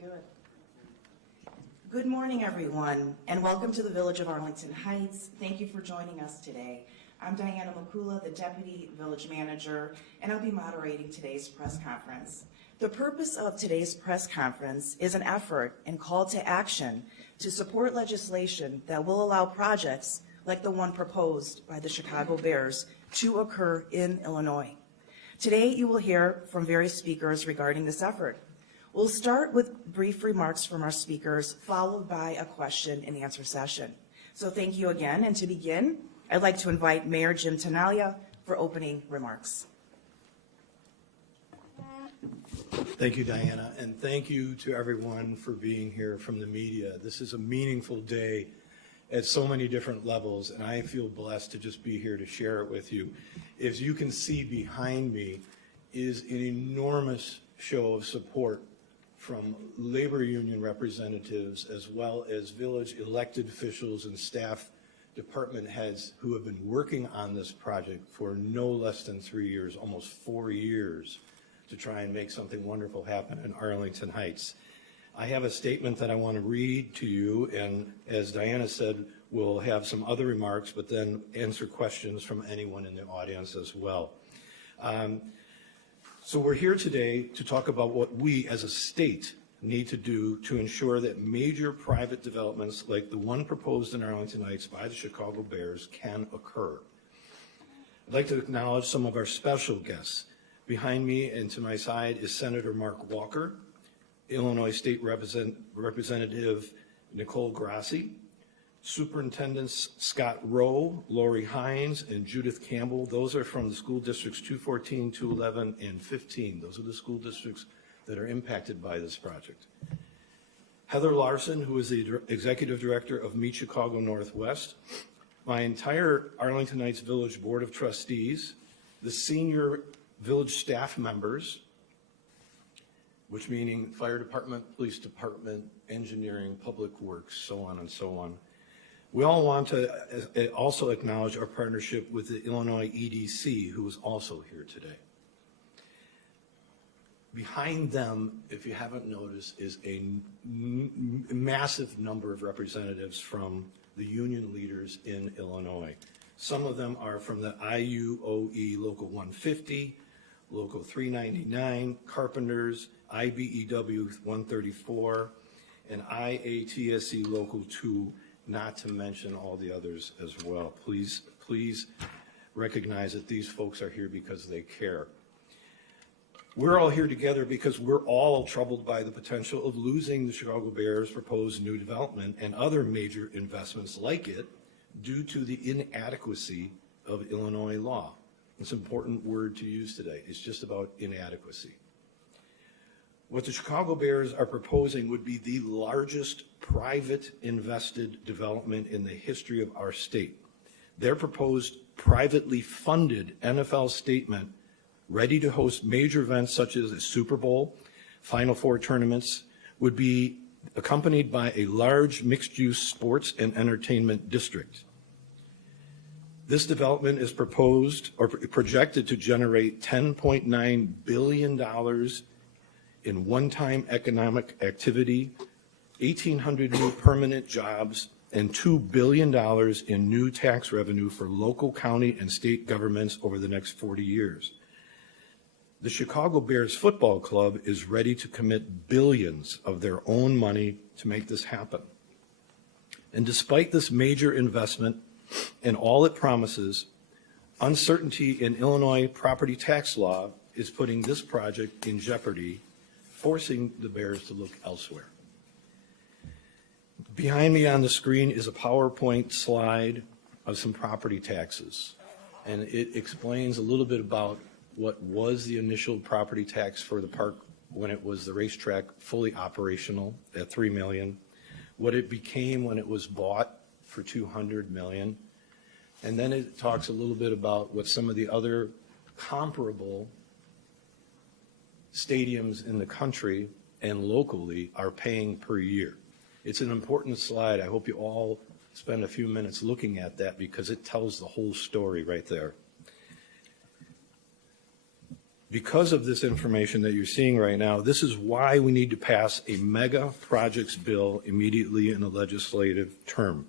Very good. Good morning, everyone, and welcome to the Village of Arlington Heights. Thank you for joining us today. I'm Diana Makula, the Deputy Village Manager, and I'll be moderating today's press conference. The purpose of today's press conference is an effort and call to action to support legislation that will allow projects like the one proposed by the Chicago Bears to occur in Illinois. Today, you will hear from various speakers regarding this effort. We'll start with brief remarks from our speakers, followed by a question and answer session. So thank you again, and to begin, I'd like to invite Mayor Jim Tenaglia for opening remarks. Thank you, Diana, and thank you to everyone for being here from the media. This is a meaningful day at so many different levels, and I feel blessed to just be here to share it with you. As you can see behind me is an enormous show of support from labor union representatives as well as village elected officials and staff department heads who have been working on this project for no less than 3 years, almost 4 years, to try and make something wonderful happen in Arlington Heights. I have a statement that I want to read to you, and as Diana said, we'll have some other remarks, but then answer questions from anyone in the audience as well. So we're here today to talk about what we as a state need to do to ensure that major private developments like the one proposed in Arlington Heights by the Chicago Bears can occur. I'd like to acknowledge some of our special guests. Behind me and to my side is Senator Mark Walker, Illinois State Representative Nicole Grassi, Superintendents Scott Rowe, Lori Hines, and Judith Campbell. Those are from the school districts 214, 211, and 15. Those are the school districts that are impacted by this project. Heather Larson, who is the Executive Director of Meet Chicago Northwest, my entire Arlington Heights Village Board of Trustees, the senior village staff members, which meaning fire department, police department, engineering, public works, so on and so on. We all want to also acknowledge our partnership with the Illinois EDC, who is also here today. Behind them, if you haven't noticed, is a massive number of representatives from the union leaders in Illinois. Some of them are from the IUOE Local 150, Local 399, Carpenters, IBEW 134, and IATSE Local 2, not to mention all the others as well. Please recognize that these folks are here because they care. We're all here together because we're all troubled by the potential of losing the Chicago Bears' proposed new development and other major investments like it due to the inadequacy of Illinois law. It's an important word to use today. It's just about inadequacy. What the Chicago Bears are proposing would be the largest private invested development in the history of our state. Their proposed privately funded NFL stadium, ready to host major events such as a Super Bowl, Final Four tournaments, would be accompanied by a large mixed-use sports and entertainment district. This development is proposed or projected to generate $10.9 billion in one-time economic activity, 1,800 new permanent jobs, and $2 billion in new tax revenue for local, county, and state governments over the next 40 years. The Chicago Bears Football Club is ready to commit billions of their own money to make this happen. And despite this major investment and all it promises, uncertainty in Illinois property tax law is putting this project in jeopardy, forcing the Bears to look elsewhere. Behind me on the screen is a PowerPoint slide of some property taxes, and it explains a little bit about what was the initial property tax for the park when it was the racetrack fully operational at $3 million, what it became when it was bought for $200 million, and then it talks a little bit about what some of the other comparable stadiums in the country and locally are paying per year. It's an important slide. I hope you all spend a few minutes looking at that because it tells the whole story right there. Because of this information that you're seeing right now, this is why we need to pass a mega projects bill immediately in the legislative term.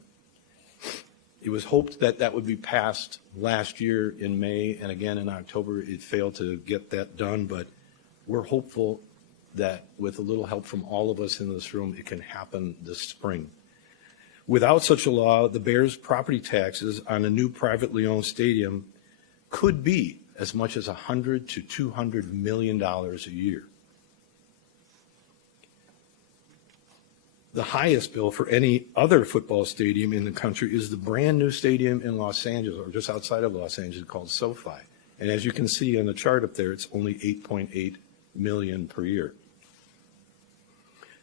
It was hoped that that would be passed last year in May and again in October. It failed to get that done, but we're hopeful that with a little help from all of us in this room, it can happen this spring. Without such a law, the Bears' property taxes on a new privately owned stadium could be as much as $100 to $200 million a year. The highest bill for any other football stadium in the country is the brand new stadium in Los Angeles, or just outside of Los Angeles, called SoFi. And as you can see on the chart up there, it's only $8.8 million per year.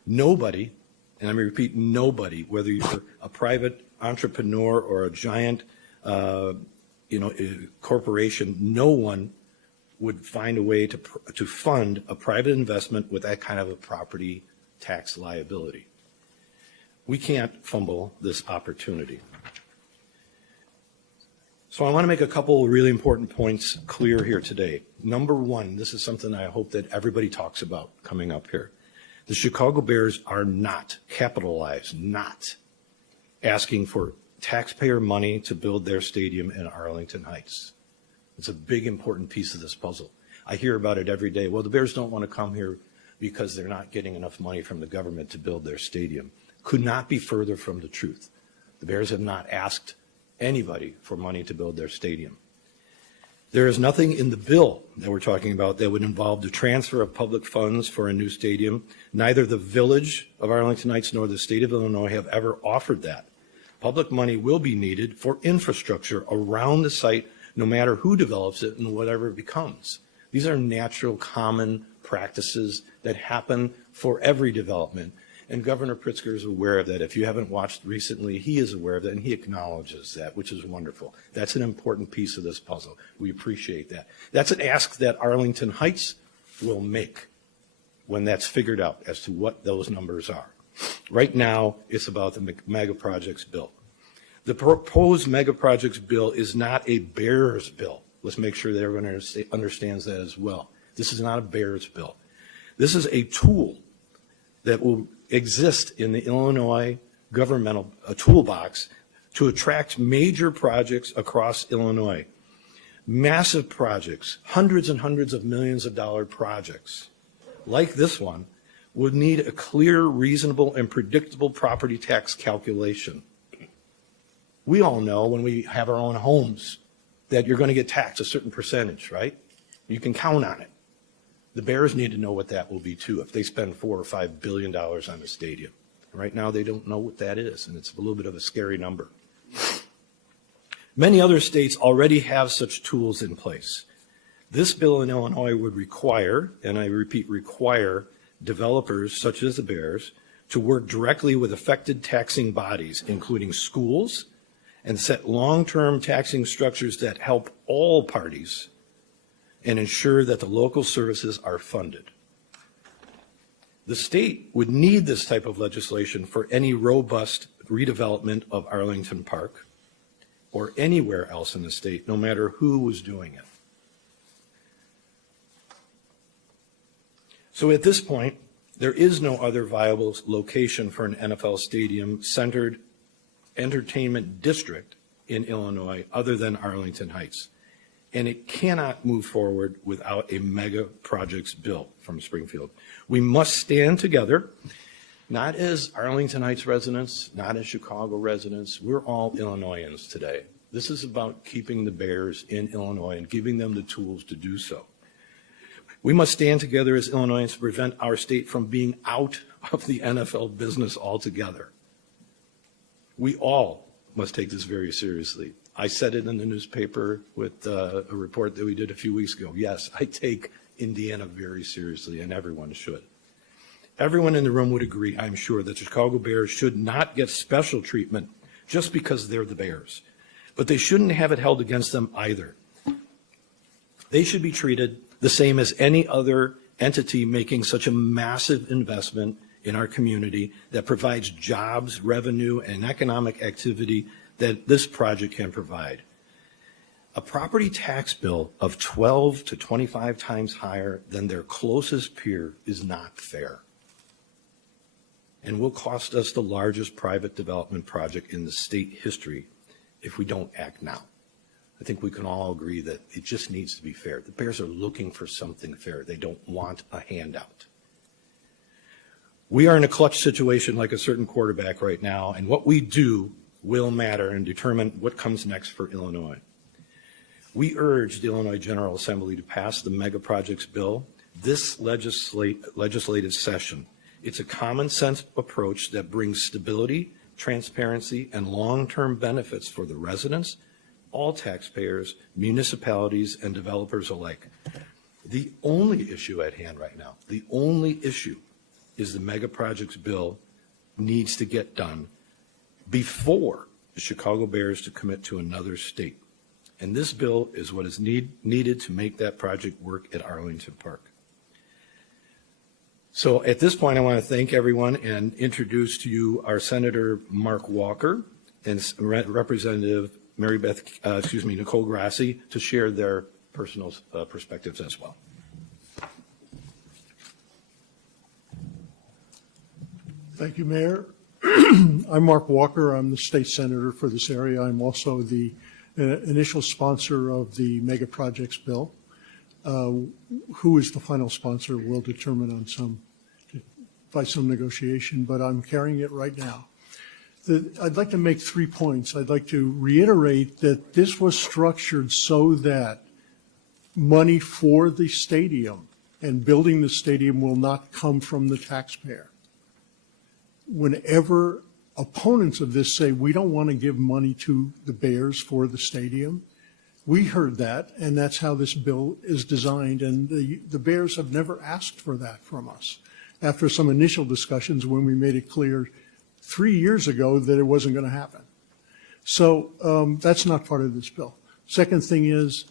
Nobody, and I'm going to repeat, nobody, whether you're a private entrepreneur or a giant corporation, no one would find a way to fund a private investment with that kind of a property tax liability. We can't fumble this opportunity. So I want to make a couple of really important points clear here today. Number one, this is something I hope that everybody talks about coming up here. The Chicago Bears are not capitalized, not asking for taxpayer money to build their stadium in Arlington Heights. It's a big, important piece of this puzzle. I hear about it every day. Well, the Bears don't want to come here because they're not getting enough money from the government to build their stadium. Could not be further from the truth. The Bears have not asked anybody for money to build their stadium. There is nothing in the bill that we're talking about that would involve the transfer of public funds for a new stadium. Neither the Village of Arlington Heights nor the state of Illinois have ever offered that. Public money will be needed for infrastructure around the site, no matter who develops it and whatever it becomes. These are natural, common practices that happen for every development. And Governor Pritzker is aware of that. If you haven't watched recently, he is aware of that, and he acknowledges that, which is wonderful. That's an important piece of this puzzle. We appreciate that. That's an ask that Arlington Heights will make when that's figured out as to what those numbers are. Right now, it's about the mega projects bill. The proposed mega projects bill is not a Bears bill. Let's make sure that everyone understands that as well. This is not a Bears bill. This is a tool that will exist in the Illinois governmental toolbox to attract major projects across Illinois. Massive projects, hundreds and hundreds of millions of dollar projects like this one would need a clear, reasonable, and predictable property tax calculation. We all know when we have our own homes that you're going to get taxed a certain percentage, right? You can count on it. The Bears need to know what that will be too if they spend $4 or $5 billion on the stadium. Right now they don't know what that is, and it's a little bit of a scary number. Many other states already have such tools in place. This bill in Illinois would require, and I repeat, require developers such as the Bears to work directly with affected taxing bodies, including schools, and set long-term taxing structures that help all parties and ensure that the local services are funded. The state would need this type of legislation for any robust redevelopment of Arlington Park or anywhere else in the state, no matter who was doing it. So at this point, there is no other viable location for an NFL stadium-centered entertainment district in Illinois other than Arlington Heights. And it cannot move forward without a mega projects bill from Springfield. We must stand together, not as Arlington Heights residents, not as Chicago residents. We're all Illinoisans today. This is about keeping the Bears in Illinois and giving them the tools to do so. We must stand together as Illinoisans to prevent our state from being out of the NFL business altogether. We all must take this very seriously. I said it in the newspaper with a report that we did a few weeks ago. Yes, I take Indiana very seriously, and everyone should. Everyone in the room would agree, I'm sure, that the Chicago Bears should not get special treatment just because they're the Bears. But they shouldn't have it held against them either. They should be treated the same as any other entity making such a massive investment in our community that provides jobs, revenue, and economic activity that this project can provide. A property tax bill of 12 to 25 times higher than their closest peer is not fair, and will cost us the largest private development project in the state history if we don't act now. I think we can all agree that it just needs to be fair. The Bears are looking for something fair. They don't want a handout. We are in a clutch situation like a certain quarterback right now, and what we do will matter and determine what comes next for Illinois. We urge the Illinois General Assembly to pass the mega projects bill this legislative session. It's a common sense approach that brings stability, transparency, and long-term benefits for the residents, all taxpayers, municipalities, and developers alike. The only issue at hand right now, the only issue is the mega projects bill needs to get done before the Chicago Bears to commit to another state. And this bill is what is needed to make that project work at Arlington Park. So at this point, I want to thank everyone and introduce to you our Senator Mark Walker and Representative Nicole Grassi to share their personal perspectives as well. Thank you, Mayor. I'm Mark Walker. I'm the state senator for this area. I'm also the initial sponsor of the mega projects bill. Who is the final sponsor will determine by some negotiation, but I'm carrying it right now. I'd like to make 3 points. I'd like to reiterate that this was structured so that money for the stadium and building the stadium will not come from the taxpayer. Whenever opponents of this say we don't want to give money to the Bears for the stadium, we heard that, and that's how this bill is designed, and the Bears have never asked for that from us. After some initial discussions when we made it clear 3 years ago that it wasn't going to happen. So that's not part of this bill. Second thing is,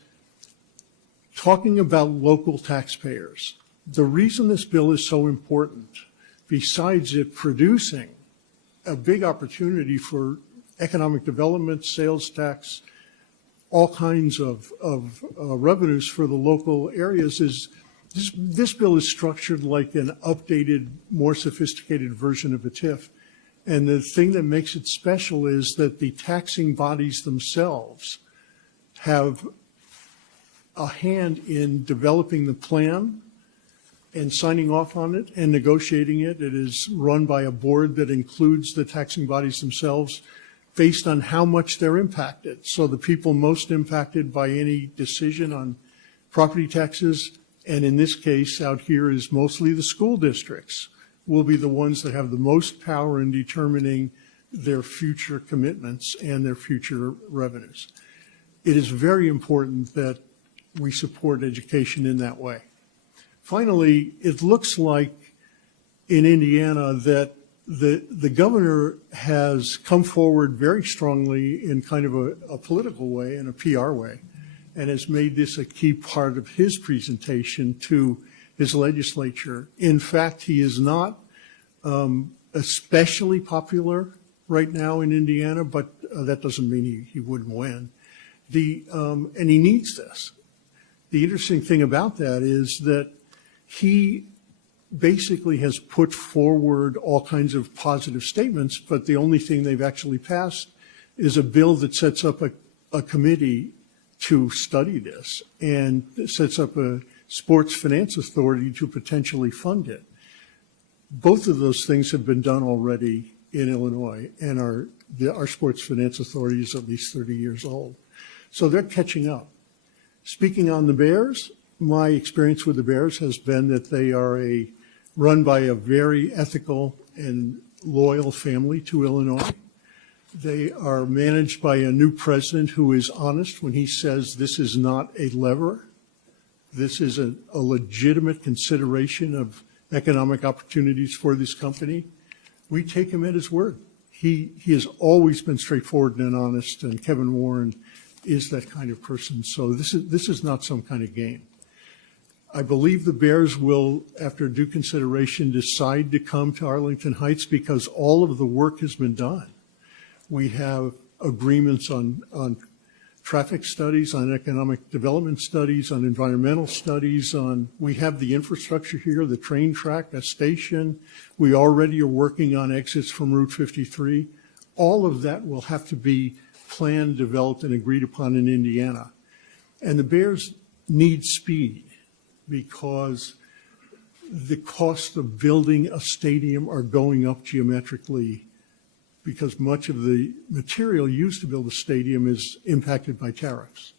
talking about local taxpayers, the reason this bill is so important, besides it producing a big opportunity for economic development, sales tax, all kinds of revenues for the local areas, is this bill is structured like an updated, more sophisticated version of a TIF. And the thing that makes it special is that the taxing bodies themselves have a hand in developing the plan and signing off on it and negotiating it. It is run by a board that includes the taxing bodies themselves based on how much they're impacted. So the people most impacted by any decision on property taxes, and in this case out here is mostly the school districts, will be the ones that have the most power in determining their future commitments and their future revenues. It is very important that we support education in that way. Finally, it looks like in Indiana that the governor has come forward very strongly in kind of a political way and a PR way, and has made this a key part of his presentation to his legislature. In fact, he is not especially popular right now in Indiana, but that doesn't mean he wouldn't win. And he needs this. The interesting thing about that is that he basically has put forward all kinds of positive statements, but the only thing they've actually passed is a bill that sets up a committee to study this and sets up a sports finance authority to potentially fund it. Both of those things have been done already in Illinois, and our sports finance authority is at least 30 years old. So they're catching up. Speaking on the Bears, my experience with the Bears has been that they are run by a very ethical and loyal family to Illinois. They are managed by a new president who is honest when he says this is not a lever. This is a legitimate consideration of economic opportunities for this company. We take him at his word. He has always been straightforward and honest, and Kevin Warren is that kind of person. So this is not some kind of game. I believe the Bears will, after due consideration, decide to come to Arlington Heights because all of the work has been done. We have agreements on traffic studies, on economic development studies, on environmental studies, we have the infrastructure here, the train track, a station. We already are working on exits from Route 53. All of that will have to be planned, developed, and agreed upon in Indiana. And the Bears need speed because the cost of building a stadium are going up geometrically because much of the material used to build a stadium is impacted by tariffs.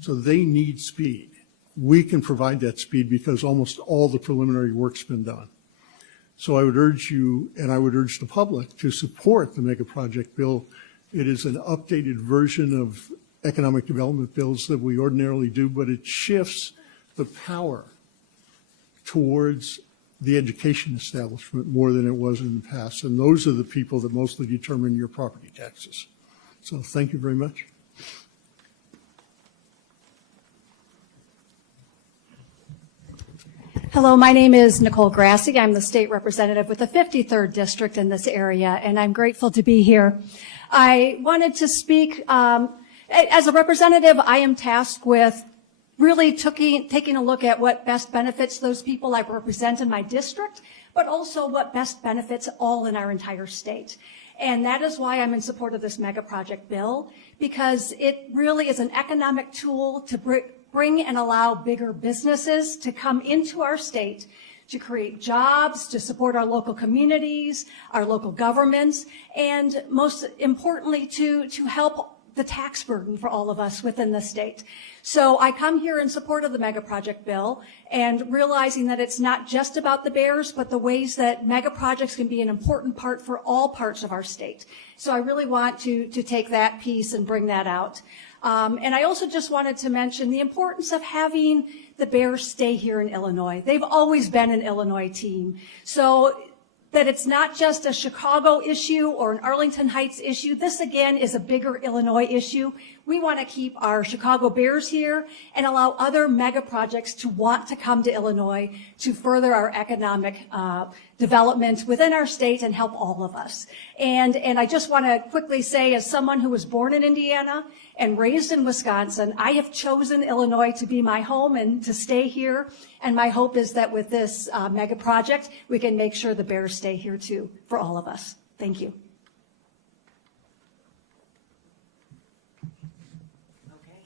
So they need speed. We can provide that speed because almost all the preliminary work's been done. So I would urge you, and I would urge the public, to support the mega project bill. It is an updated version of economic development bills that we ordinarily do, but it shifts the power towards the education establishment more than it was in the past. And those are the people that mostly determine your property taxes. So thank you very much. Hello, my name is Nicole Grassi. I'm the state representative with the 53rd District in this area, and I'm grateful to be here. I wanted to speak, as a representative, I am tasked with really taking a look at what best benefits those people I represent in my district, but also what best benefits all in our entire state. And that is why I'm in support of this mega project bill, because it really is an economic tool to bring and allow bigger businesses to come into our state, to create jobs, to support our local communities, our local governments, and most importantly, to help the tax burden for all of us within the state. So I come here in support of the mega project bill and realizing that it's not just about the Bears, but the ways that mega projects can be an important part for all parts of our state. So I really want to take that piece and bring that out. And I also just wanted to mention the importance of having the Bears stay here in Illinois. They've always been an Illinois team. So that it's not just a Chicago issue or an Arlington Heights issue. This, again, is a bigger Illinois issue. We want to keep our Chicago Bears here and allow other mega projects to want to come to Illinois to further our economic development within our state and help all of us. And I just want to quickly say, as someone who was born in Indiana and raised in Wisconsin, I have chosen Illinois to be my home and to stay here. And my hope is that with this mega project, we can make sure the Bears stay here too for all of us. Thank you. Okay.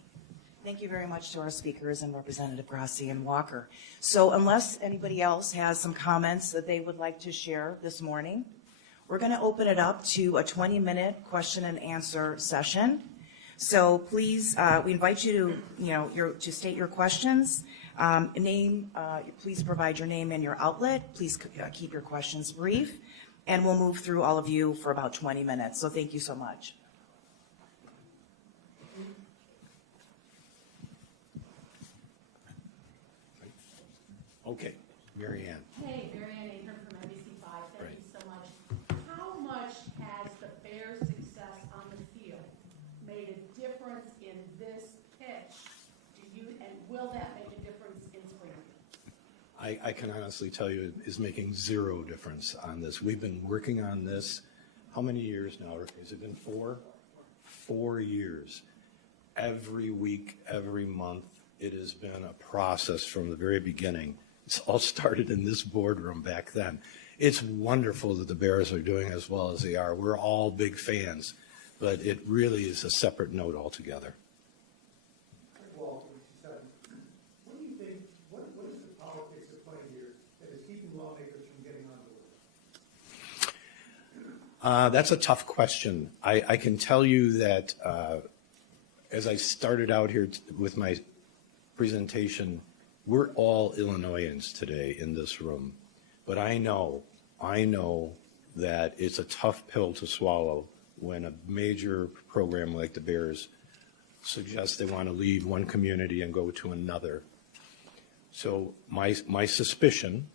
Thank you very much to our speakers and Representative Grassi and Walker. So unless anybody else has some comments that they would like to share this morning, we're going to open it up to a 20-minute question and answer session. So please, we invite you to, to state your questions. Please provide your name and your outlet. Please keep your questions brief, and we'll move through all of you for about 20 minutes. So thank you so much. Okay, Mary Ann. Hey, Mary Ann Ahern from NBC5. Thank you so much. How much has the Bears' success on the field made a difference in this pitch? And will that make a difference in spring? I can honestly tell you it is making zero difference on this. We've been working on this, how many years now? Has it been 4? 4 years. Every week, every month, it has been a process from the very beginning. It's all started in this boardroom back then. It's wonderful that the Bears are doing as well as they are. We're all big fans, but it really is a separate note altogether. What do you think, what is the politics at play here that is keeping lawmakers from getting on board? That's a tough question. I can tell you that as I started out here with my presentation, we're all Illinoisans today in this room. But I know that it's a tough pill to swallow when a major program like the Bears suggests they want to leave one community and go to another. So my suspicion,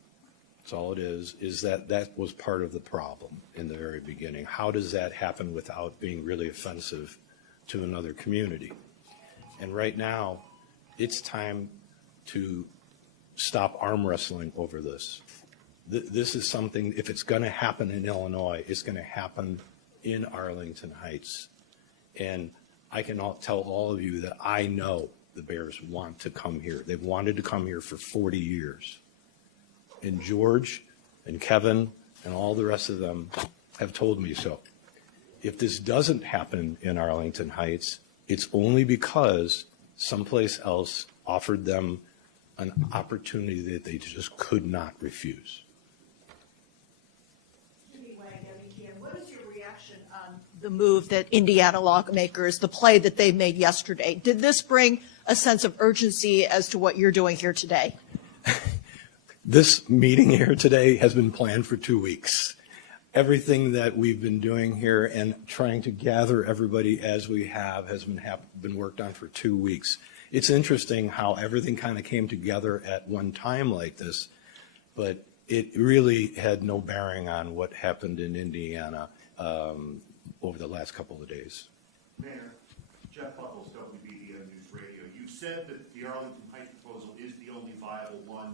that's all it is that that was part of the problem in the very beginning. How does that happen without being really offensive to another community? And right now, it's time to stop arm wrestling over this. This is something, if it's going to happen in Illinois, it's going to happen in Arlington Heights. And I can tell all of you that I know the Bears want to come here. They've wanted to come here for 40 years. And George and Kevin and all the rest of them have told me so. If this doesn't happen in Arlington Heights, it's only because someplace else offered them an opportunity that they just could not refuse. What is your reaction on the move that Indiana lawmakers, the play that they made yesterday? Did this bring a sense of urgency as to what you're doing here today? This meeting here today has been planned for 2 weeks. Everything that we've been doing here and trying to gather everybody as we has been worked on for 2 weeks. It's interesting how everything kind of came together at one time like this, but it really had no bearing on what happened in Indiana over the last couple of days. Mayor, Jeff Buckles, WBDM News Radio. You said that the Arlington Heights proposal is the only viable one.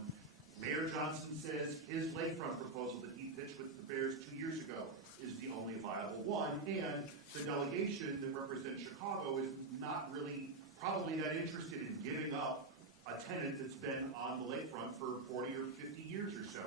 Mayor Johnson says his lakefront proposal that he pitched with the Bears 2 years ago is the only viable one, and the delegation that represents Chicago is not really probably that interested in giving up a tenant that's been on the lakefront for 40 or 50 years or so.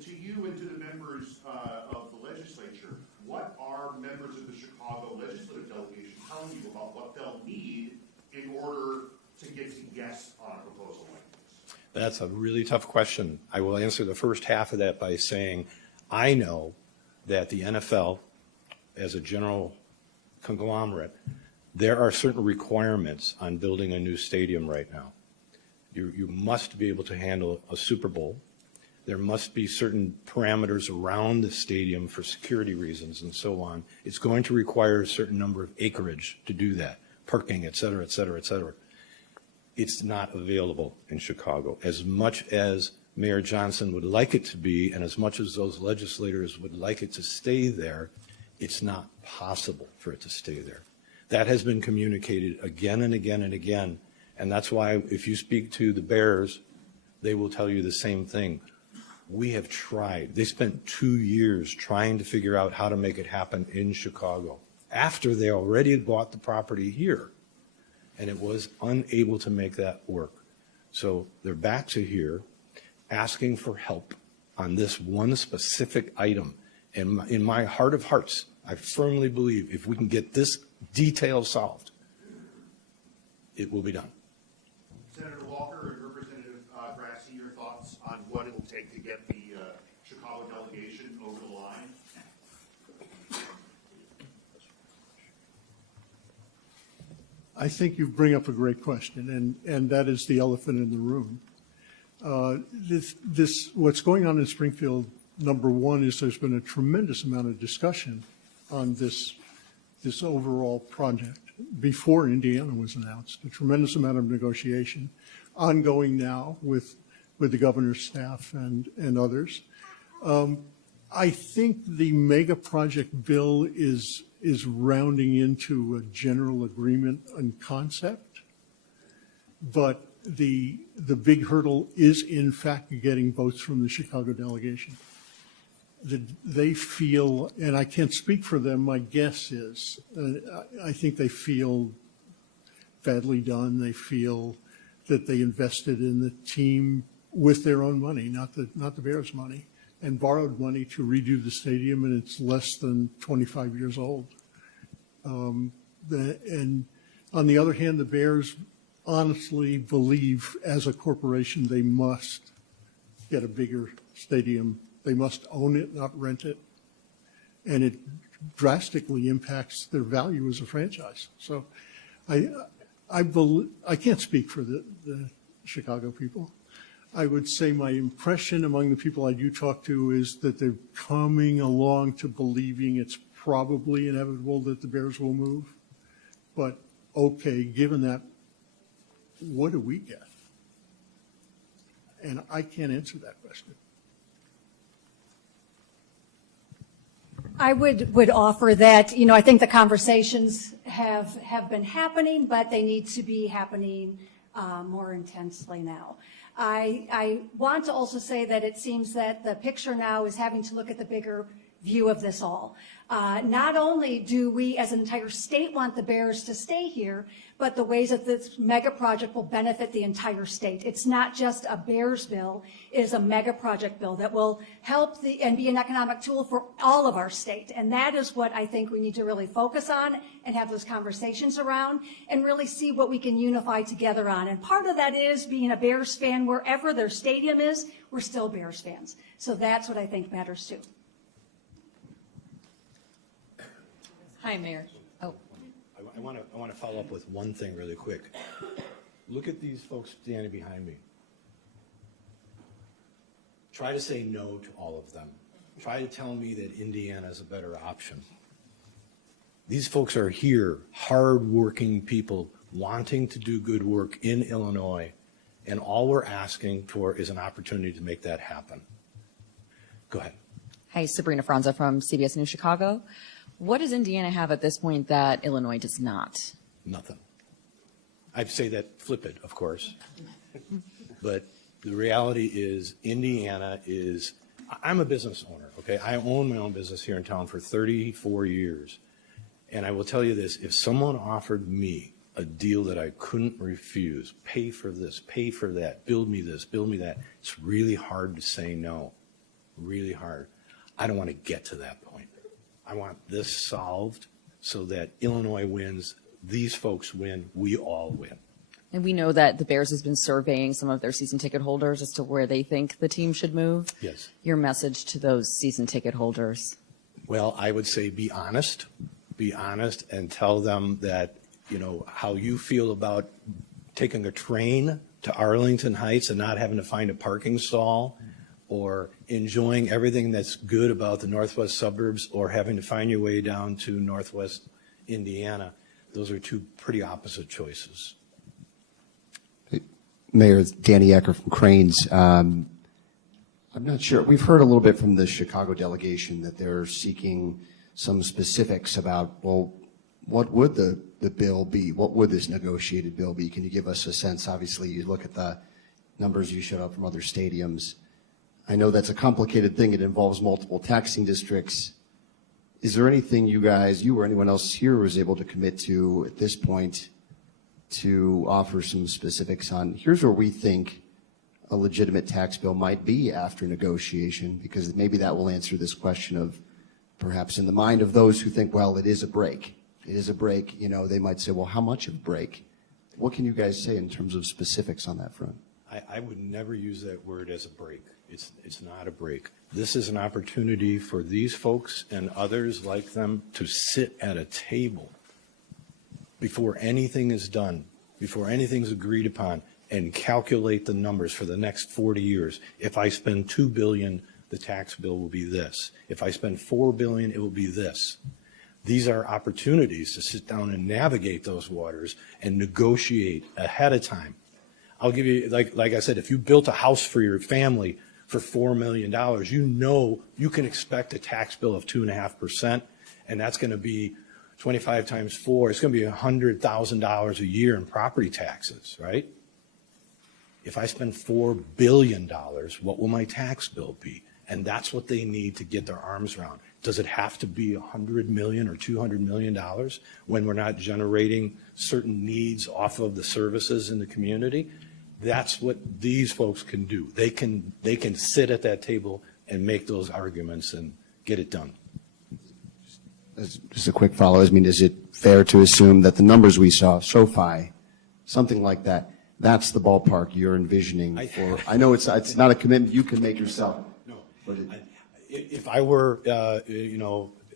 To you and to the members of the legislature, what are members of the Chicago legislative delegation telling you about what they'll need in order to get to yes on a proposal like this? That's a really tough question. I will answer the first half of that by saying I know that the NFL, as a general conglomerate, there are certain requirements on building a new stadium right now. You must be able to handle a Super Bowl. There must be certain parameters around the stadium for security reasons and so on. It's going to require a certain number of acreage to do that, parking, et cetera, et cetera, et cetera. It's not available in Chicago. As much as Mayor Johnson would like it to be, and as much as those legislators would like it to stay there, it's not possible for it to stay there. That has been communicated again and again and again, and that's why if you speak to the Bears, they will tell you the same thing. We have tried. They spent 2 years trying to figure out how to make it happen in Chicago after they already had bought the property here, and it was unable to make that work. So they're back to here asking for help on this one specific item. And in my heart of hearts, I firmly believe if we can get this detail solved, it will be done. Senator Walker and Representative Grassi, your thoughts on what it will take to get the Chicago delegation over the line? I think you bring up a great question, and that is the elephant in the room. What's going on in Springfield, number one, is there's been a tremendous amount of discussion on this overall project before Indiana was announced, a tremendous amount of negotiation ongoing now with the governor's staff and others. I think the mega project bill is rounding into a general agreement and concept, but the big hurdle is in fact getting votes from the Chicago delegation. They feel, and I can't speak for them, my guess is, I think they feel badly done. They feel that they invested in the team with their own money, not the Bears' money, and borrowed money to redo the stadium, and it's less than 25 years old. And on the other hand, the Bears honestly believe as a corporation they must get a bigger stadium. They must own it, not rent it. And it drastically impacts their value as a franchise. So I can't speak for the Chicago people. I would say my impression among the people I do talk to is that they're coming along to believing it's probably inevitable that the Bears will move. But okay, given that, what do we get? And I can't answer that question. I would offer that, I think the conversations have been happening, but they need to be happening more intensely now. I want to also say that it seems that the picture now is having to look at the bigger view of this all. Not only do we as an entire state want the Bears to stay here, but the ways that this mega project will benefit the entire state. It's not just a Bears bill, it is a mega project bill that will help and be an economic tool for all of our state. And that is what I think we need to really focus on and have those conversations around and really see what we can unify together on. And part of that is being a Bears fan wherever their stadium is, we're still Bears fans. So that's what I think matters too. Hi, Mayor. Oh, I want to follow up with one thing really quick. Look at these folks standing behind me. Try to say no to all of them. Try to tell me that Indiana is a better option. These folks are here, hard-working people wanting to do good work in Illinois, and all we're asking for is an opportunity to make that happen. Go ahead. hi, Sabrina Franza from CBS News Chicago. What does Indiana have at this point that Illinois does not? Nothing. I'd say that flip it, of course. But the reality is Indiana is, I'm a business owner, okay? I own my own business here in town for 34 years. And I will tell you this, if someone offered me a deal that I couldn't refuse, pay for this, pay for that, build me this, build me that, it's really hard to say no, really hard. I don't want to get to that point. I want this solved so that Illinois wins, these folks win, we all win. And we know that the Bears has been surveying some of their season ticket holders as to where they think the team should move. Yes. Your message to those season ticket holders? Well, I would say be honest and tell them that, you know, how you feel about taking a train to Arlington Heights and not having to find a parking stall, or enjoying everything that's good about the northwest suburbs, or having to find your way down to northwest Indiana. Those are two pretty opposite choices. Mayor, it's Danny Ecker from Cranes. I'm not sure. We've heard a little bit from the Chicago delegation that they're seeking some specifics about, well, what would the bill be? What would this negotiated bill be? Can you give us a sense? Obviously, you look at the numbers you showed up from other stadiums. I know that's a complicated thing. It involves multiple taxing districts. Is there anything you guys, you or anyone else here, was able to commit to at this point to offer some specifics on, here's where we think a legitimate tax bill might be after negotiation, because maybe that will answer this question of perhaps in the mind of those who think, well, it is a break. It is a break. You know, they might say, well, how much of a break? What can you guys say in terms of specifics on that front? I would never use that word as a break. It's not a break. This is an opportunity for these folks and others like them to sit at a table before anything is done, before anything's agreed upon, and calculate the numbers for the next 40 years. If I spend $2 billion, the tax bill will be this. If I spend $4 billion, it will be this. These are opportunities to sit down and navigate those waters and negotiate ahead of time. I'll give you, like I said, if you built a house for your family for $4 million, you know you can expect a tax bill of 2.5%, and that's going to be 25 times 4. It's going to be $100,000 a year in property taxes, right? If I spend $4 billion, what will my tax bill be? And that's what they need to get their arms around. Does it have to be $100 million or $200 million when we're not generating certain needs off of the services in the community? That's what these folks can do. They can sit at that table and make those arguments and get it done. Just a quick follow. I mean, is it fair to assume that the numbers we saw, SoFi, something like that, that's the ballpark you're envisioning for? I know it's not a commitment you can make yourself. No. But If I were,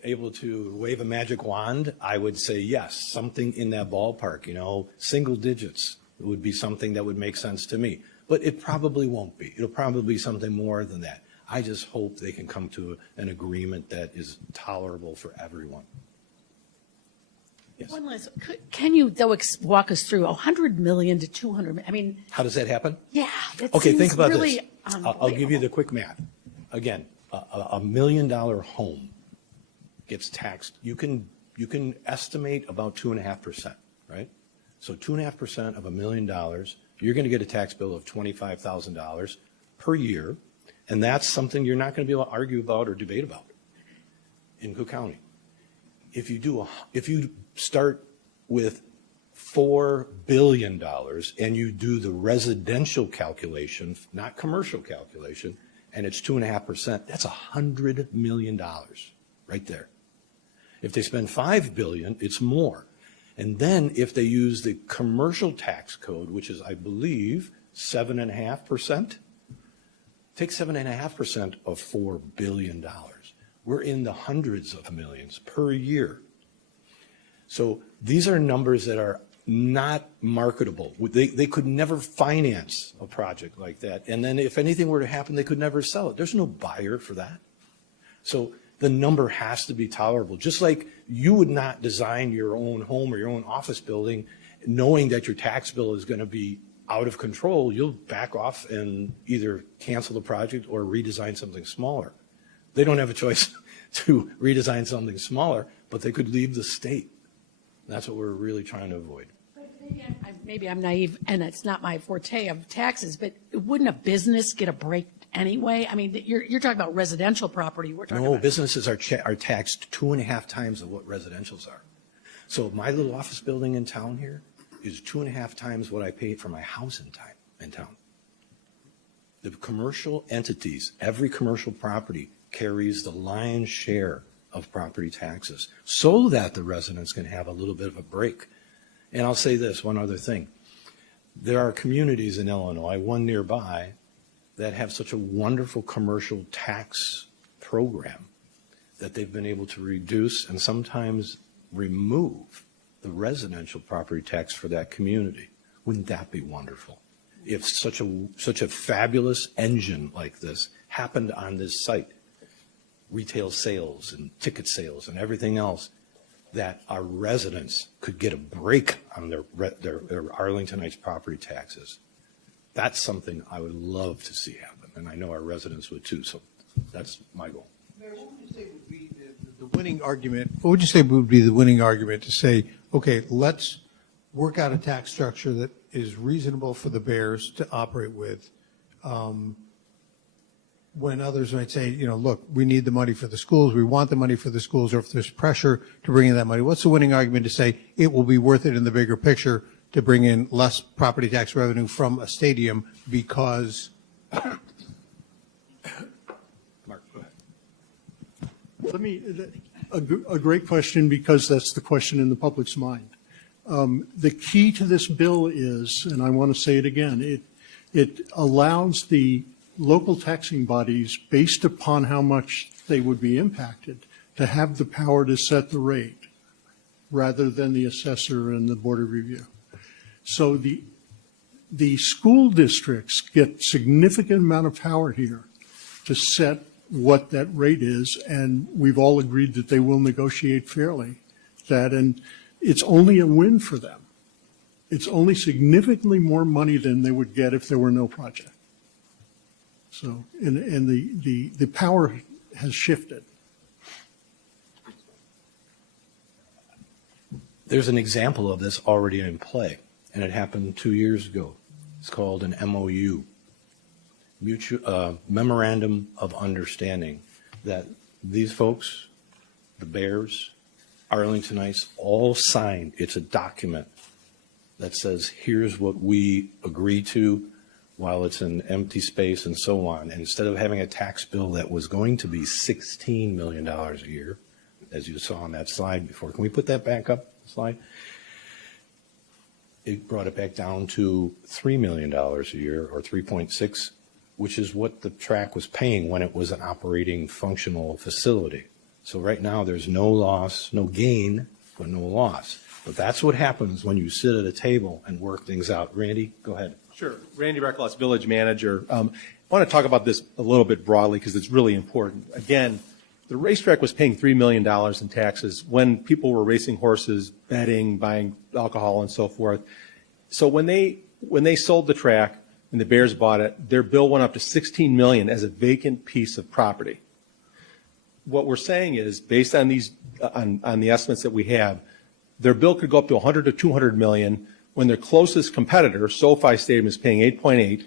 able to wave a magic wand, I would say yes, something in that ballpark, single digits would be something that would make sense to me. But it probably won't be. It'll probably be something more than that. I just hope they can come to an agreement that is tolerable for everyone. Yes. One last, can you, though, walk us through 100 million to 200 million? I mean, How does that happen? yeah, that Okay, seems think about really this. I'll give you the quick math. Again, a $1 million home gets taxed. You can estimate about 2.5%, right? So 2.5% of $1 million, you're going to get a tax bill of $25,000 per year, and that's something you're not going to be able to argue about or debate about. in Cook County. If you start with $4 billion and you do the residential calculation, not commercial calculation, and it's 2.5%, that's $100 million right there. If they spend $5 billion, it's more. And then if they use the commercial tax code, which is, I believe, 7.5%, take 7.5% of $4 billion. We're in the hundreds of millions per year. So these are numbers that are not marketable. They could never finance a project like that. And then if anything were to happen, they could never sell it. There's no buyer for that. So the number has to be tolerable. Just like you would not design your own home or your own office building knowing that your tax bill is going to be out of control, you'll back off and either cancel the project or redesign something smaller. They don't have a choice to redesign something smaller, but they could leave the state. That's what we're really trying to avoid. Maybe I'm naive, and it's not my forte of taxes, but wouldn't a business get a break anyway? I mean, you're talking about residential property. We're talking No, about businesses are taxed 2.5 times of what residentials are. So my little office building in town here is 2.5 times what I paid for my house in town. The commercial entities, every commercial property carries the lion's share of property taxes so that the residents can have a little bit of a break. And I'll say this, one other thing. There are communities in Illinois, one nearby, that have such a wonderful commercial tax program that they've been able to reduce and sometimes remove the residential property tax for that community. Wouldn't that be wonderful? If such a fabulous engine like this happened on this site, retail sales and ticket sales and everything else, that our residents could get a break on their Arlington Heights property taxes. That's something I would love to see happen, and I know our residents would too, so that's my goal. Mayor, what would you say would be the winning argument? What would you say would be the winning argument to say, okay, let's work out a tax structure that is reasonable for the Bears to operate with, when others might say, look, we need the money for the schools, we want the money for the schools, or if there's pressure to bring in that money, what's the winning argument to say it will be worth it in the bigger picture to bring in less property tax revenue from a stadium because? Mark, go ahead. A great question, because that's the question in the public's mind. The key to this bill is, and I want to say it again, it allows the local taxing bodies, based upon how much they would be impacted, to have the power to set the rate rather than the assessor and the board of review. So the school districts get significant amount of power here to set what that rate is, and we've all agreed that they will negotiate fairly that, and it's only a win for them. It's only significantly more money than they would get if there were no project. So, and the power has shifted. There's an example of this already in play, and it happened 2 years ago. It's called an MOU, Memorandum of Understanding, that these folks, the Bears, Arlington Heights, all signed. It's a document that says, here's what we agree to while it's an empty space and so on. And instead of having a tax bill that was going to be $16 million a year, as you saw on that slide before, can we put that back up, slide? It brought it back down to $3 million a year, or 3.6, which is what the track was paying when it was an operating functional facility. So right now there's no loss, no gain, but no loss. But that's what happens when you sit at a table and work things out. Randy, go ahead. Sure. Randy Reckles, Village Manager. I want to talk about this a little bit broadly because it's really important. Again, the racetrack was paying $3 million in taxes when people were racing horses, betting, buying alcohol, and so forth. So when they sold the track and the Bears bought it, their bill went up to $16 million as a vacant piece of property. What we're saying is, based on these on the estimates that we have, their bill could go up to 100 to 200 million when their closest competitor, SoFi Stadium, is paying 8.8,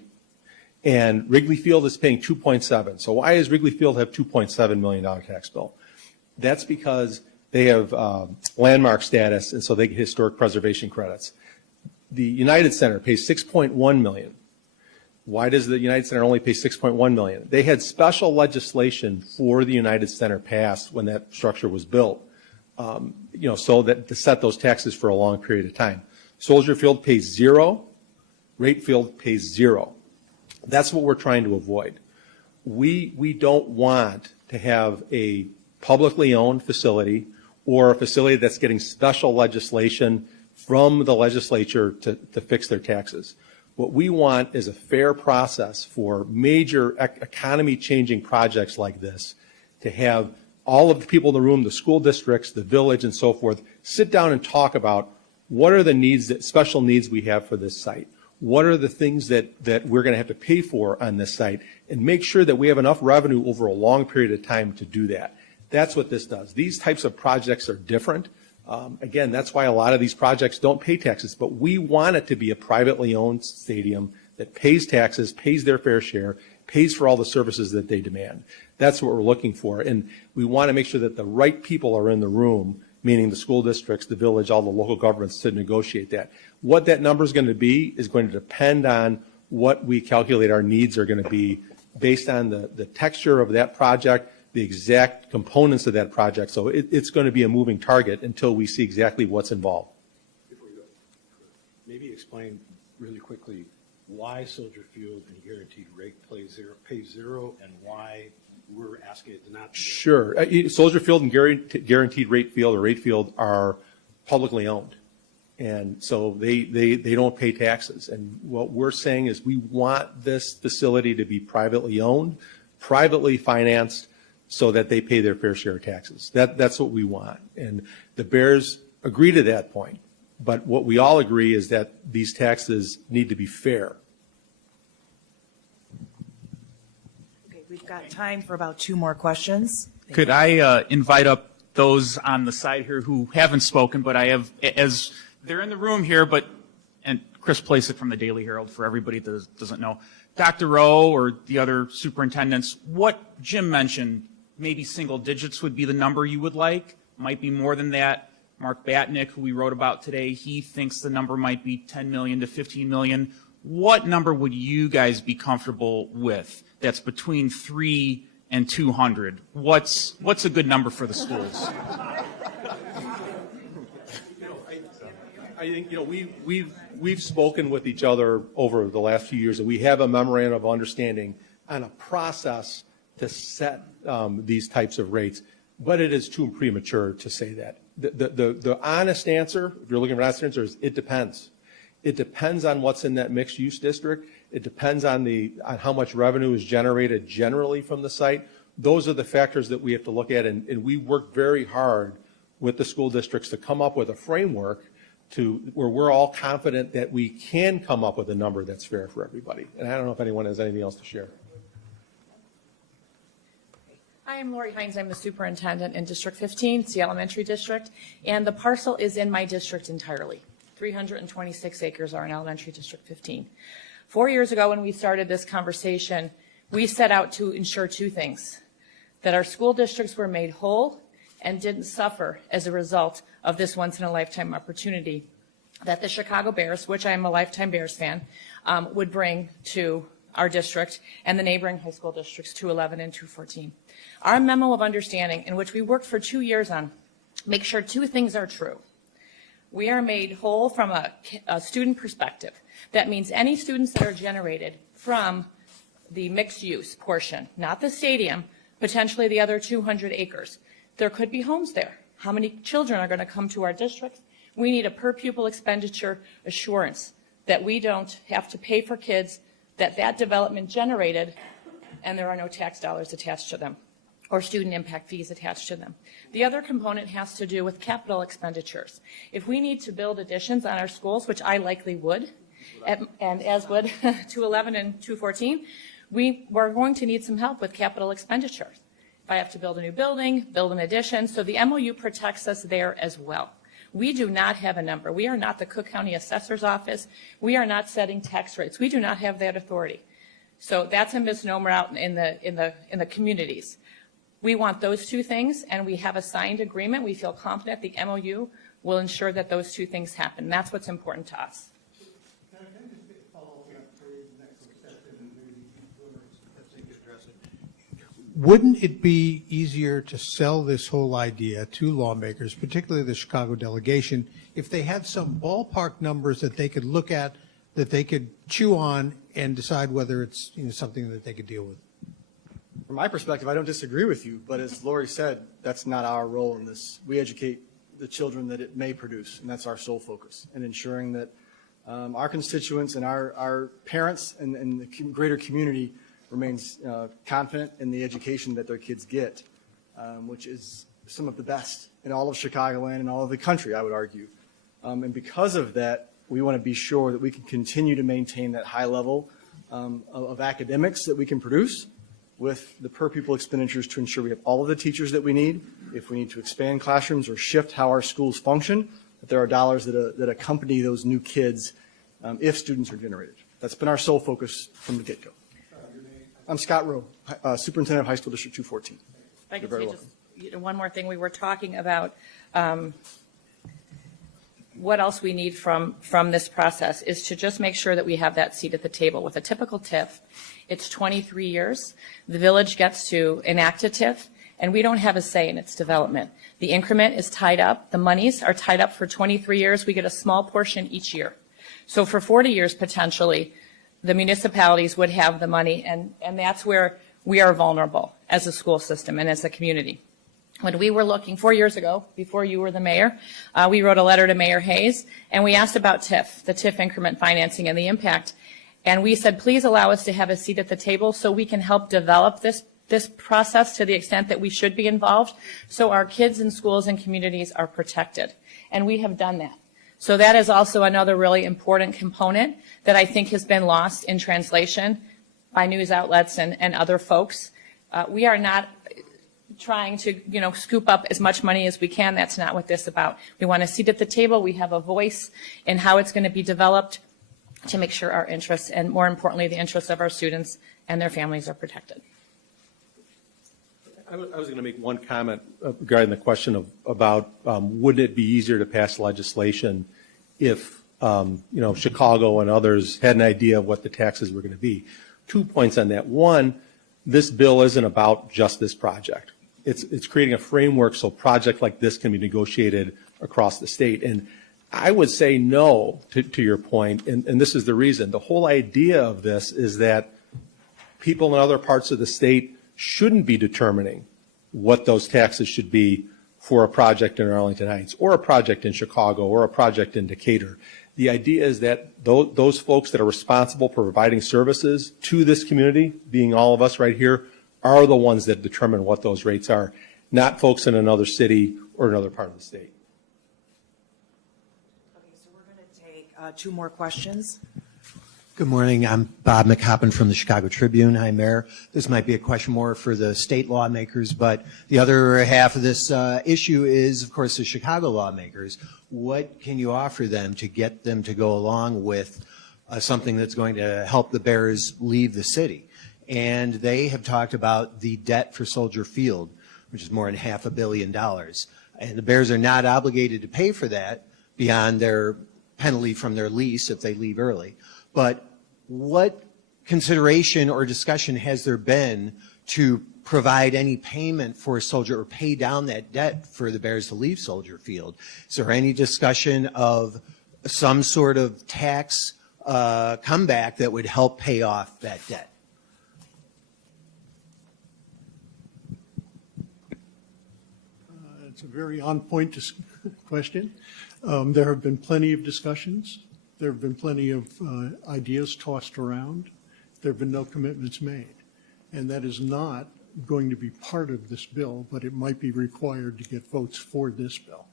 and Wrigley Field is paying 2.7. So why does Wrigley Field have $2.7 million tax bill? That's because they have landmark status, and so they get historic preservation credits. The United Center pays $6.1 million. Why does the United Center only pay $6.1 million? They had special legislation for the United Center passed when that structure was built, so that to set those taxes for a long period of time. Soldier Field pays $0. Rate Field pays $0. That's what we're trying to avoid. We don't want to have a publicly owned facility or a facility that's getting special legislation from the legislature to fix their taxes. What we want is a fair process for major economy-changing projects like this to have all of the people in the room, the school districts, the village, and so forth, sit down and talk about what are the needs, special needs we have for this site. What are the things that we're going to have to pay for on this site, and make sure that we have enough revenue over a long period of time to do that. That's what this does. These types of projects are different. Again, that's why a lot of these projects don't pay taxes, but we want it to be a privately owned stadium that pays taxes, pays their fair share, pays for all the services that they demand. That's what we're looking for, and we want to make sure that the right people are in the room, meaning the school districts, the village, all the local governments, to negotiate that. What that number is going to be is going to depend on what we calculate our needs are going to be based on the texture of that project, the exact components of that project. So it's going to be a moving target until we see exactly what's involved. Before you go, maybe explain really quickly why Soldier Field and Guaranteed Rate pay zero, and why we're asking it to not. Sure. Soldier Field and Guaranteed Rate Field or Rate Field are publicly owned. And so they don't pay taxes. And what we're saying is we want this facility to be privately owned, privately financed, so that they pay their fair share of taxes. That's what we want. And the Bears agree to that point. But what we all agree is that these taxes need to be fair. Okay, we've got time for about 2 more questions. Could I invite up those on the side here who haven't spoken, but I have, as they're in the room here, and Chris Placek from the Daily Herald for everybody that doesn't know. Dr. Rowe or the other superintendents, what Jim mentioned, maybe single digits would be the number you would like, might be more than that. Mark Batnick, who we wrote about today, he thinks the number might be 10 million to 15 million. What number would you guys be comfortable with that's between 3 and 200? What's a good number for the schools? I think, we've spoken with each other over the last few years, and we have a memorandum of understanding on a process to set these types of rates, but it is too premature to say that. The honest answer, if you're looking for an honest answer, is it depends. It depends on what's in that mixed use district. It depends on how much revenue is generated generally from the site. Those are the factors that we have to look at, and we work very hard with the school districts to come up with a framework where we're all confident that we can come up with a number that's fair for everybody. And I don't know if anyone has anything else to share. Hi, I'm Lori Hines. I'm the superintendent in District 15, it's the elementary district, and the parcel is in my district entirely. 326 acres are in elementary District 15. 4 years ago when we started this conversation, we set out to ensure 2 things: that our school districts were made whole and didn't suffer as a result of this once-in-a-lifetime opportunity that the Chicago Bears, which I am a lifetime Bears fan, would bring to our district and the neighboring high school districts 211 and 214. Our memo of understanding, in which we worked for 2 years on, make sure 2 things are true. We are made whole from a student perspective. That means any students that are generated from the mixed use portion, not the stadium, potentially the other 200 acres. There could be homes there. How many children are going to come to our district? We need a per pupil expenditure assurance that we don't have to pay for kids that development generated and there are no tax dollars attached to them or student impact fees attached to them. The other component has to do with capital expenditures. If we need to build additions on our schools, which I likely would, and as would 211 and 214, we're going to need some help with capital expenditures. If I have to build a new building, build an addition, so the MOU protects us there as well. We do not have a number. We are not the Cook County Assessor's Office. We are not setting tax rates. We do not have that authority. So that's a misnomer out in the communities. We want those two things, and we have a signed agreement. We feel confident the MOU will ensure that those two things happen. That's what's important to us. Wouldn't it be easier to sell this whole idea to lawmakers, particularly the Chicago delegation, if they had some ballpark numbers that they could look at, that they could chew on and decide whether it's, something that they could deal with? From my perspective, I don't disagree with you, but as Lori said, that's not our role in this. We educate the children that it may produce, and that's our sole focus, and ensuring that our constituents and our parents and the greater community remains confident in the education that their kids get, which is some of the best in all of Chicagoland and all of the country, I would argue. And because of that, we want to be sure that we can continue to maintain that high level of academics that we can produce with the per pupil expenditures to ensure we have all of the teachers that we need. If we need to expand classrooms or shift how our schools function, that there are dollars that accompany those new kids if students are generated. That's been our sole focus from the get-go. I'm Scott Rowe, Superintendent of High School District 214. If I could You're very say just one more thing. We were talking about what else we need from this process is to just make sure that we have that seat at the table. With a typical TIF, it's 23 years. The village gets to enact a TIF, and we don't have a say in its development. The increment is tied up. The monies are tied up for 23 years. We get a small portion each year. So for 40 years, potentially, the municipalities would have the money, and that's where we are vulnerable as a school system and as a community. When we were looking 4 years ago, before you were the mayor, we wrote a letter to Mayor Hayes, and we asked about TIF, the TIF increment financing and the impact. And we said, please allow us to have a seat at the table so we can help develop this process to the extent that we should be involved, so our kids in schools and communities are protected. And we have done that. So that is also another really important component that I think has been lost in translation by news outlets and other folks. We are not trying to, scoop up as much money as we can. That's not what this is about. We want a seat at the table. We have a voice in how it's going to be developed to make sure our interests, and more importantly, the interests of our students and their families, are protected. I was going to make one comment regarding the question about wouldn't it be easier to pass legislation if Chicago and others had an idea of what the taxes were going to be. 2 points on that. One, this bill isn't about just this project. It's creating a framework so projects like this can be negotiated across the state. And I would say no to your point, and this is the reason. The whole idea of this is that people in other parts of the state shouldn't be determining what those taxes should be for a project in Arlington Heights or a project in Chicago or a project in Decatur. The idea is that those folks that are responsible for providing services to this community, being all of us right here, are the ones that determine what those rates are, not folks in another city or another part of the state. Okay, so we're going to take 2 more questions. Good morning. I'm Bob McHoppen from the Chicago Tribune. Hi, Mayor. This might be a question more for the state lawmakers, but the other half of this issue is, of course, the Chicago lawmakers. What can you offer them to get them to go along with something that's going to help the Bears leave the city? And they have talked about the debt for Soldier Field, which is more than $500 million. And the Bears are not obligated to pay for that beyond their penalty from their lease if they leave early. But what consideration or discussion has there been to provide any payment for Soldier or pay down that debt for the Bears to leave Soldier Field? Is there any discussion of some sort of tax comeback that would help pay off that debt? It's a very on-point question. There have been plenty of discussions. There have been plenty of ideas tossed around. There have been no commitments made. And that is not going to be part of this bill, but it might be required to get votes for this bill.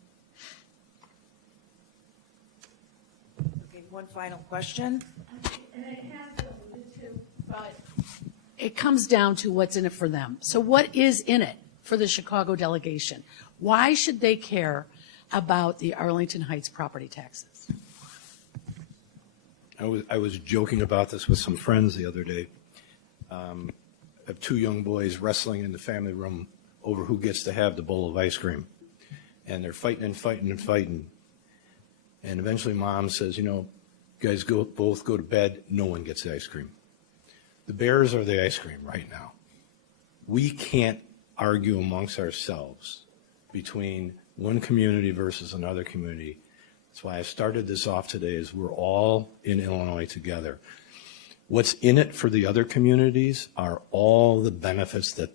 Okay, one final question. And it has been alluded to, but it comes down to what's in it for them. So what is in it for the Chicago delegation? Why should they care about the Arlington Heights property taxes? I was joking about this with some friends the other day. I have 2 young boys wrestling in the family room over who gets to have the bowl of ice cream. And they're fighting and fighting and fighting. And eventually mom says, you know, you guys both go to bed, no one gets the ice cream. The Bears are the ice cream right now. We can't argue amongst ourselves between one community versus another community. That's why I started this off today, is we're all in Illinois together. What's in it for the other communities are all the benefits that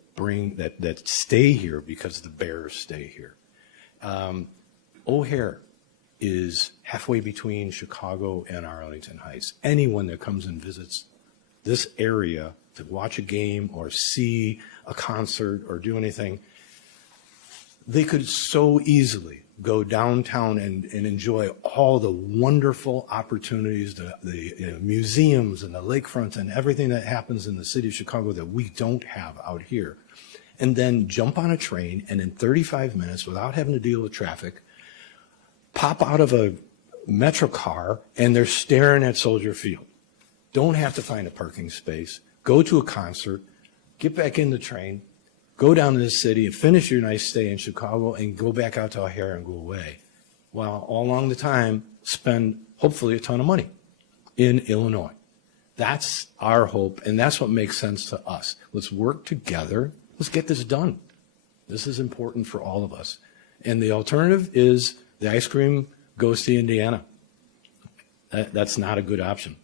stay here because the Bears stay here. O'Hare is halfway between Chicago and Arlington Heights. Anyone that comes and visits this area to watch a game or see a concert or do anything, they could so easily go downtown and enjoy all the wonderful opportunities, the museums and the lakefront and everything that happens in the city of Chicago that we don't have out here. And then jump on a train and in 35 minutes, without having to deal with traffic, pop out of a metro car and they're staring at Soldier Field. Don't have to find a parking space, go to a concert, get back in the train, go down to the city and finish your nice stay in Chicago and go back out to O'Hare and go away. While all along the time, spend hopefully a ton of money in Illinois. That's our hope, and that's what makes sense to us. Let's work together. Let's get this done. This is important for all of us. And the alternative is the ice cream goes to Indiana. That's not a good option.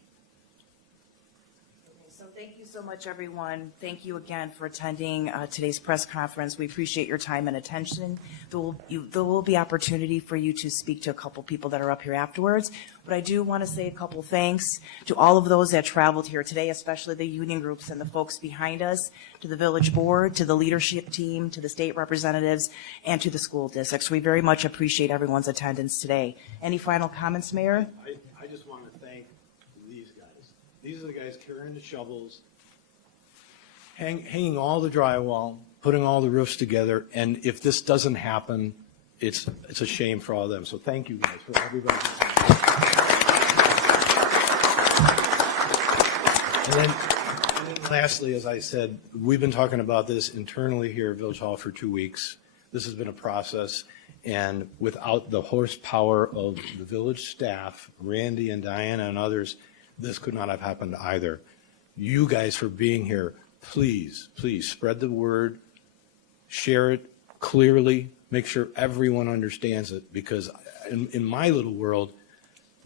So thank you so much, everyone. Thank you again for attending today's press conference. We appreciate your time and attention. There will be opportunity for you to speak to a couple people that are up here afterwards. But I do want to say a couple thanks to all of those that traveled here today, especially the union groups and the folks behind us, to the village board, to the leadership team, to the state representatives, and to the school districts. We very much appreciate everyone's attendance today. Any final comments, Mayor? I just want to thank these guys. These are the guys carrying the shovels, hanging all the drywall, putting all the roofs together, and if this doesn't happen, it's a shame for all of them. So thank you guys for everybody. And then lastly, as I said, we've been talking about this internally here at Village Hall for 2 weeks. This has been a process, and without the horsepower of the village staff, Randy and Diana and others, this could not have happened either. You guys for being here, please spread the word, share it clearly, make sure everyone understands it, because in my little world,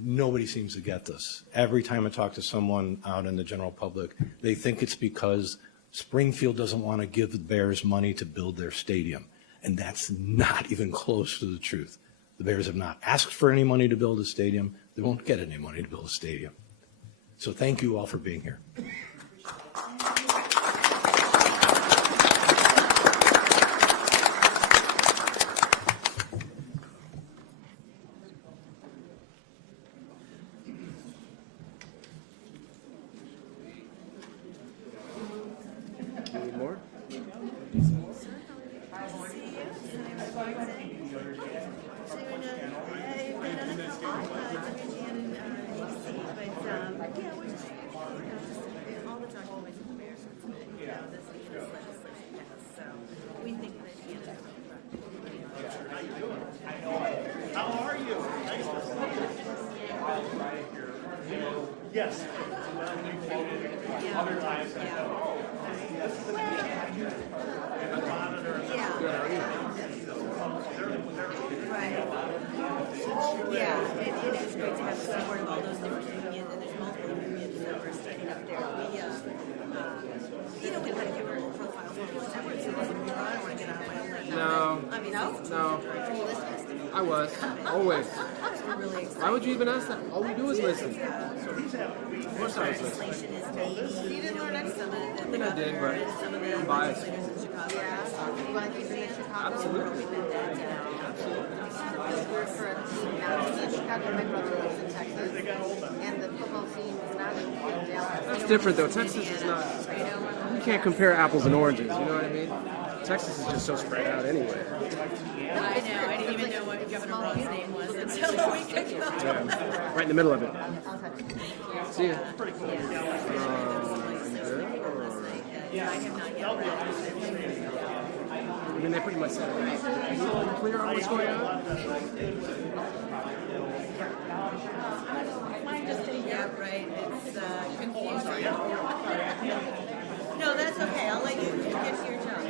nobody seems to get this. Every time I talk to someone out in the general public, they think it's because Springfield doesn't want to give the Bears money to build their stadium. And that's not even close to the truth. The Bears have not asked for any money to build a stadium. They won't get any money to build a stadium. So thank you all for being here. Yes. Other times. Yeah, it is great to have the support of all those different unions, and there's multiple unions that were standing up there. We kind of give a little profile for Village Network, so I don't want to get on my own lane. No. I mean, No. I was. Always. We're really excited. Why would you even ask that? All we do is listen. Of course I was listening. Legislation is maybe, You didn't learn anything. some of the I think I did, but some of the I'm biased. legislators in Chicago. Yeah. You want to keep it in Chicago? Absolutely. We're for a team now. This is Chicago. My brother lives in Texas, and the football team is not in Dallas. That's different though. Texas is not. You can't compare apples and oranges. You know what I mean? Texas is just so spread out anyway. I know. I didn't even know what Governor Rowe's name was until a week ago. Yeah. Right in the middle of it. See ya. I have not yet read. mean, they pretty much said it. Are you all clear on what's going on? Yeah, right, it's confusing. No, that's okay, I'll let you get to your job.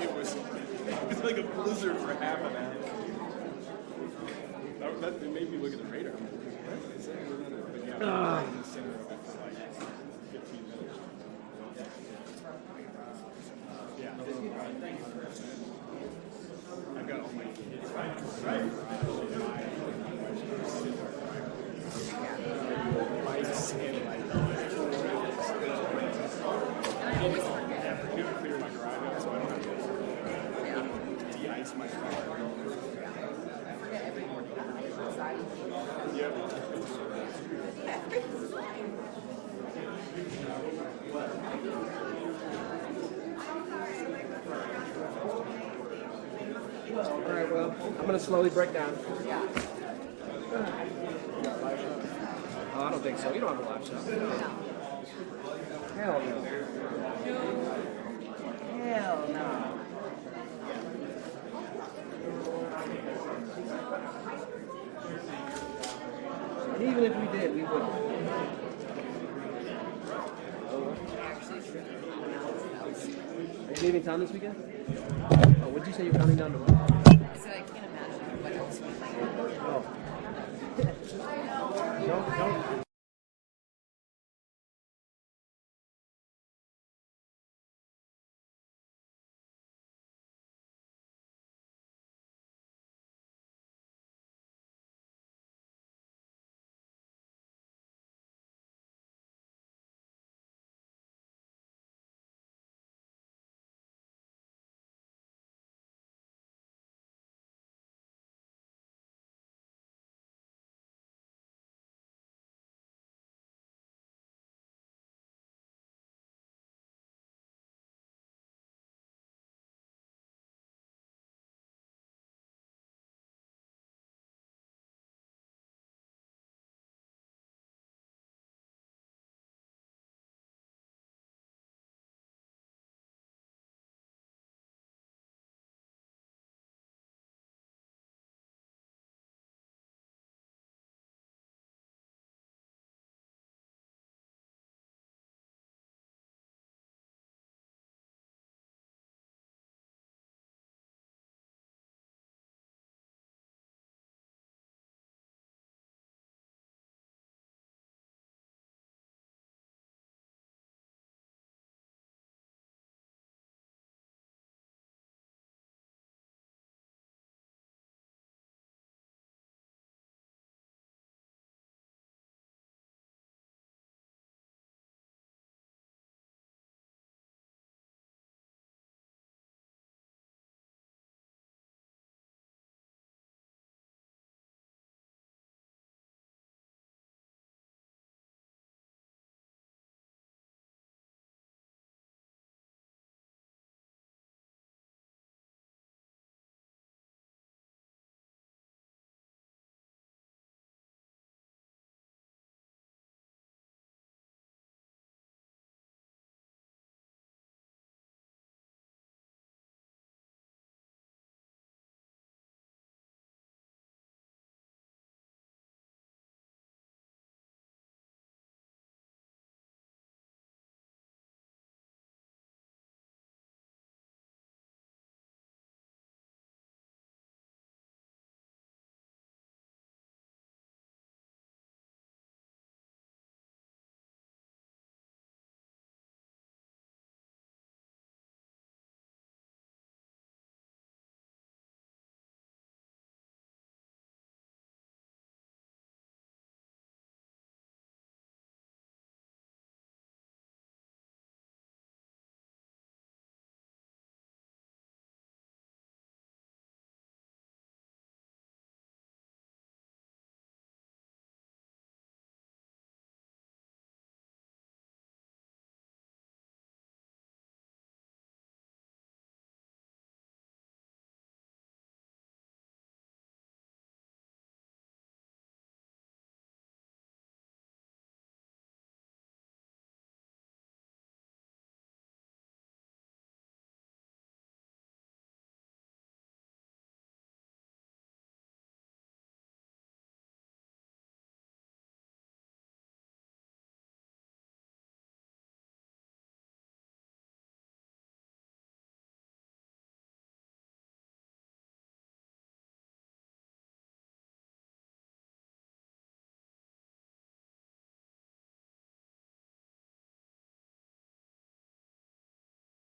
It was like a blizzard for half an hour. It made me look at the radar. I've got all my kids. Bikes and like I always forget to clear my garage out so I don't have to de-ice my car. Yep. All right, well, I'm going to slowly break down. Oh, I don't think so. You don't have a live shot. Hell no. Hell no. And even if we did, we wouldn't. Are you leaving town this weekend? Oh, what did you say you're coming down to what? I said I can't imagine what else we might. Oh. Don't